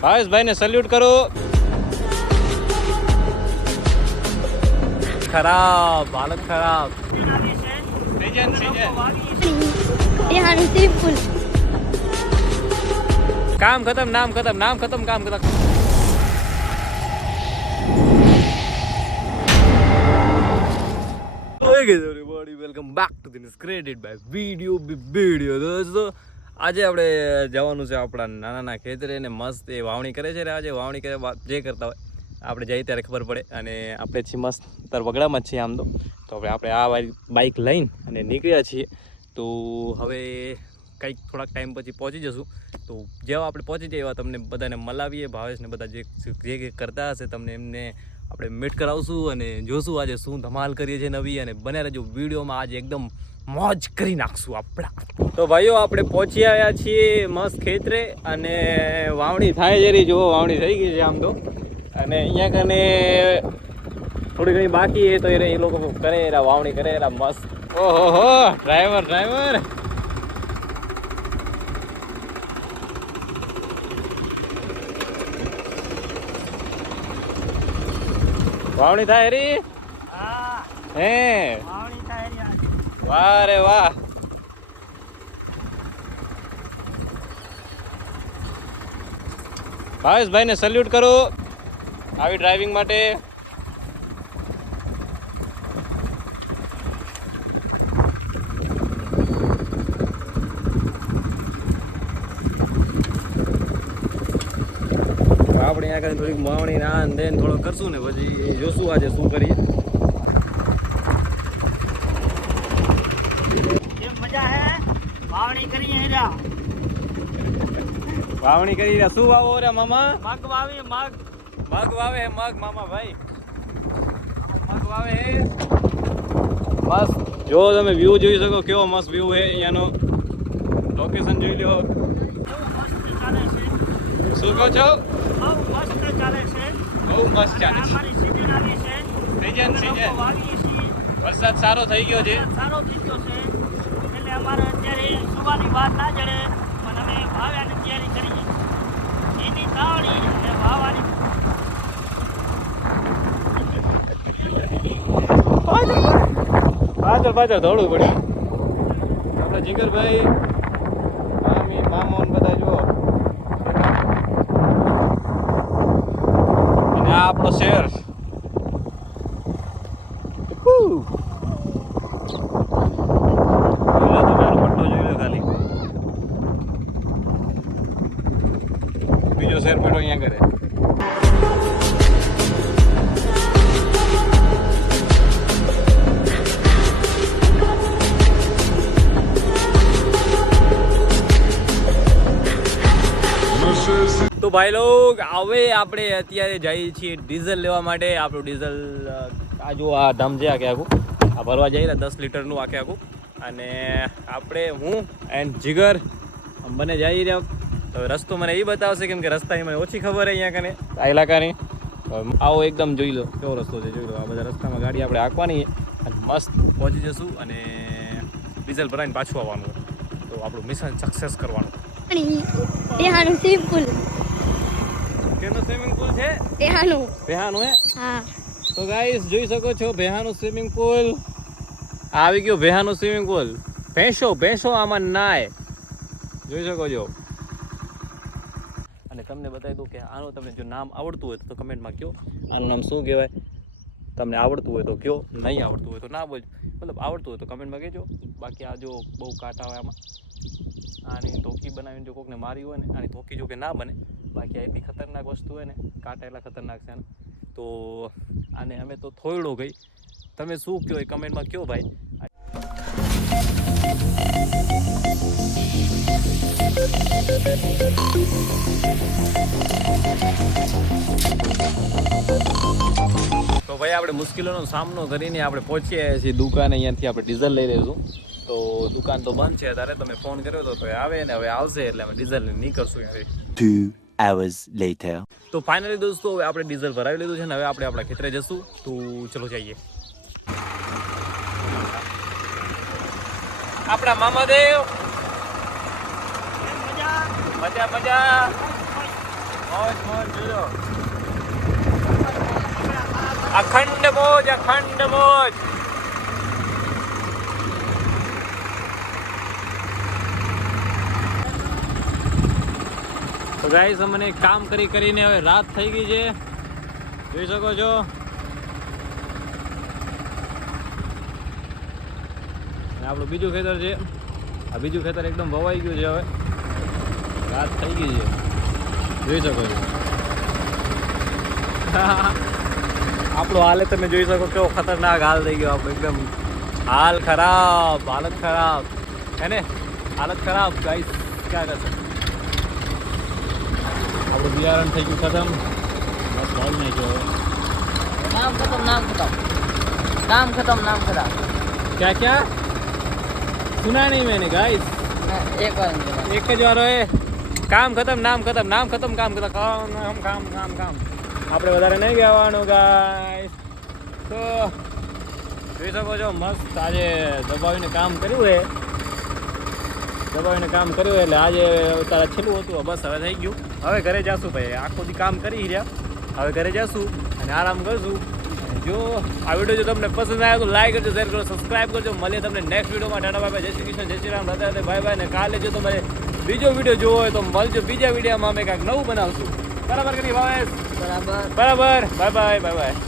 ભાવેશભાઈ ને સલ્યુટ કરો ખરાબ હાલત ખરાબ સીઝન સીઝન રિહાનું ત્રિપુલ કામ ખતમ નામ ખતમ નામ ખતમ કામ ખતમ Hey guys everybody welcome back to the created by video big video દોસ્તો આજે આપણે જવાનું છે આપણા નાના નાના ખેતરે ને મસ્ત એ વાવણી કરે છે ને આજે વાવણી કરે જે કરતા હોય. આપણે જઈએ ત્યારે ખબર પડે અને આપણે છીએ મસ્ત, તાર વગડામાં જ છીએ આમ તો. તો આપણે આપણે આ બાઇક લઈને અને નીકળ્યા છીએ. તો હવે કંઈક થોડાક ટાઈમ પછી પહોંચી જશું. તો જેવા આપણે પહોંચી જઈએ એવા તમને બધાને મલાવીએ ભાવેશને બધા જે જે જે કરતા હશે તમને એમને આપણે મીટ કરાવશું અને જોશું આજે શું ધમાલ કરીએ છીએ નવી અને બને રહેજો. વિડીયોમાં આજે એકદમ મોજ કરી નાખશું આપણા. તો ભાઈઓ આપણે પહોંચી આવ્યા છીએ મસ્ત ખેતરે અને વાવણી થાય જરી. જુઓ વાવણી થઈ ગઈ છે આમ તો. અને અહીંયા કને થોડી ઘણી બાકી એ તો એ એ લોકો કરે એરા વાવણી કરે એરા મસ્ત ઓહો હો ડ્રાઈવર ડ્રાઈવર. વાવણી થાય રી? હે. વાહ રે વાહ. ભાવેશભાઈને સલ્યુટ કરો. આવી ડ્રાઇવિંગ માટે. આપણે આગળ થોડીક માવણી ને દેન થોડો કરશું ને પછી જોશું આજે શું કરીએ મજા હે વાવણી કરીએ હેરા. વાવણી કરી રહ્યા. શું વાવો રે મામા? મગ વાવી મગ. મગ વાવે હે મગ મામા ભાઈ. મગ વાવે હે. મસ્ત જો તમે વ્યૂ જોઈ શકો કેવો મસ્ત વ્યૂ હે અહીંયાનો. લોકેશન જોઈ લો શું કહો છો? બહુ મસ્ત ચાલે છે. બહુ મસ્ત ચાલે છે. અમારી સીઝન આવી છે. સીઝન સીઝન વરસાદ સારો થઈ ગયો છે. સારો થઈ ગયો છે. અમારે અત્યારે સુવાની વાત ના જડે, પણ અમે વાવ્યાની તૈયારી કરી એની તાવણી અને વાવવાની. પાછળ પાછળ દોડવું પડ્યું આપણે જીગરભાઈ, મામી, મામો બધા જુઓ. અને આ આપણો શહેર ઉહુ. જોઈ લો તમે આનો પટ્ટો જોઈ લો ખાલી બીજો શેર પડ્યો અહીંયા કરે તો ભાઈ લોક હવે આપણે અત્યારે જઈએ છીએ ડીઝલ લેવા માટે. આપણું ડીઝલ આ જો આ ધામ છે આખે આખું. આ ભરવા જઈએ દસ લીટરનું આખે આખું. અને આપણે હું એન્ડ જીગર બંને જઈ રહ્યા. તો રસ્તો મને એ બતાવશે કેમ કે રસ્તાની મને ઓછી ખબર અહીંયા કને. આ ઇલાકાની આવો એકદમ જોઈ લો કેવો રસ્તો છે જોઈ લો. આ બધા રસ્તામાં ગાડી આપણે હાંકવાની અને મસ્ત પહોંચી જશું અને ડીઝલ ભરાઈને પાછું આવવાનું તો આપણું મિશન સક્સેસ કરવાનું. રિહાનું કેનો સ્વિમિંગ પુલ છે? રિહાનું. બેહાનું હે? હા. તો ગાઈસ જોઈ શકો છો ભેહાનું સ્વિમિંગ પુલ આવી ગયો ભેહાનું સ્વિમિંગ પુલ ભેંસો ભેંસો આમાં નાય. જોઈ શકો છો. અને તમને બતાવી દઉં કે આનું તમને જો નામ આવડતું હોય તો કમેન્ટમાં કયો. આનું નામ શું કહેવાય? તમને આવડતું હોય તો કયો, નહીં આવડતું હોય તો ના બોલજો મતલબ આવડતું હોય તો કમેન્ટમાં કહેજો. બાકી આ જો બહુ કાંટા હોય આમાં. આની ધોકી બનાવીને જો કોકને મારી હોય ને, આની ધોકી જો કે ના બને. બાકી આ એટલી ખતરનાક વસ્તુ હોય ને, કાંટા એટલા ખતરનાક છે તો આને અમે તો થોયડો ગઈ. તમે શું કહો એ કમેન્ટમાં કહો ભાઈ? તો ભાઈ આપણે મુશ્કેલીનો સામનો કરીને આપણે પહોંચીએ છીએ દુકાને અહીંયાથી આપણે ડીઝલ લઈ લઈશું તો દુકાન તો બંધ છે ત્યારે તમે ફોન કર્યો હતો તો આવે ને હવે આવશે એટલે અમે ડીઝલ નીકળશું અહીંયાથી. Two hours later. તો ફાઇનલી દોસ્તો હવે આપણે ડીઝલ ભરાવી લીધું છે ને હવે આપણે આપણા ખેતરે જશું. તો ચલો જઈએ. આપણા મામાદેવ! મજા મજા. મોજ મોજ જોઈ અખંડ મોજ અખંડ મોજ. તો ગાઈસ અમને કામ કરી, કરીને હવે રાત થઈ ગઈ છે. જોઈ શકો છો. આપણું બીજું ખેતર છે. આ બીજું ખેતર એકદમ ભવાઈ ગયું છે હવે. રાત થઈ ગઈ છે જોઈ શકો છો આપણો હાલે તમે જોઈ શકો કેવો ખતરનાક હાલ થઈ ગયો આપણો એકદમ હાલ ખરાબ હાલત ખરાબ હે ને હાલત ખરાબ ગાઈસ ક્યાં કરશે આપણું બિયારણ થઈ ગયું ખતમ બસ ભાવ નાખ્યો હવે નામ ખતમ નામ ખતમ નામ ખતમ નામ ખતમ क्या क्या सुना नहीं मैंने गाइस એક વાર एक જ વાર હોય કામ ખતમ, નામ ખતમ નામ ખતમ, કામ ખતમ. કામ કામ કામ કામ કામ. આપણે વધારે નહીં કહેવાનું ગાય તો જોઈ શકો છો, મસ્ત આજે દબાવીને કામ કર્યું હે દબાવીને કામ કર્યું એટલે આજે તારા છેલ્લું હતું. બસ હવે થઈ ગયું. હવે ઘરે જાશું ભાઈ. આખો દી કામ કરી રહ્યા. હવે ઘરે જાશું અને આરામ કરશું. જો આ વીડિયો જો તમને પસંદ આવ્યો તો લાઈક કરજો શેર કરો સબસ્ક્રાઈબ કરજો. મળીએ તમને નેક્સ્ટ વિડીયોમાં ટાટા બાય જય શ્રી કૃષ્ણ, જય શ્રી રામ. રાધે બાય બાય ને કાલે જો તમારે બીજો વીડિયો જોવો હોય તો મળજો. બીજા વિડીયોમાં અમે કાંઈક નવું બનાવશું. બરાબર કરી ભાવેશ? બરાબર. બરાબર. Bye bye bye bye.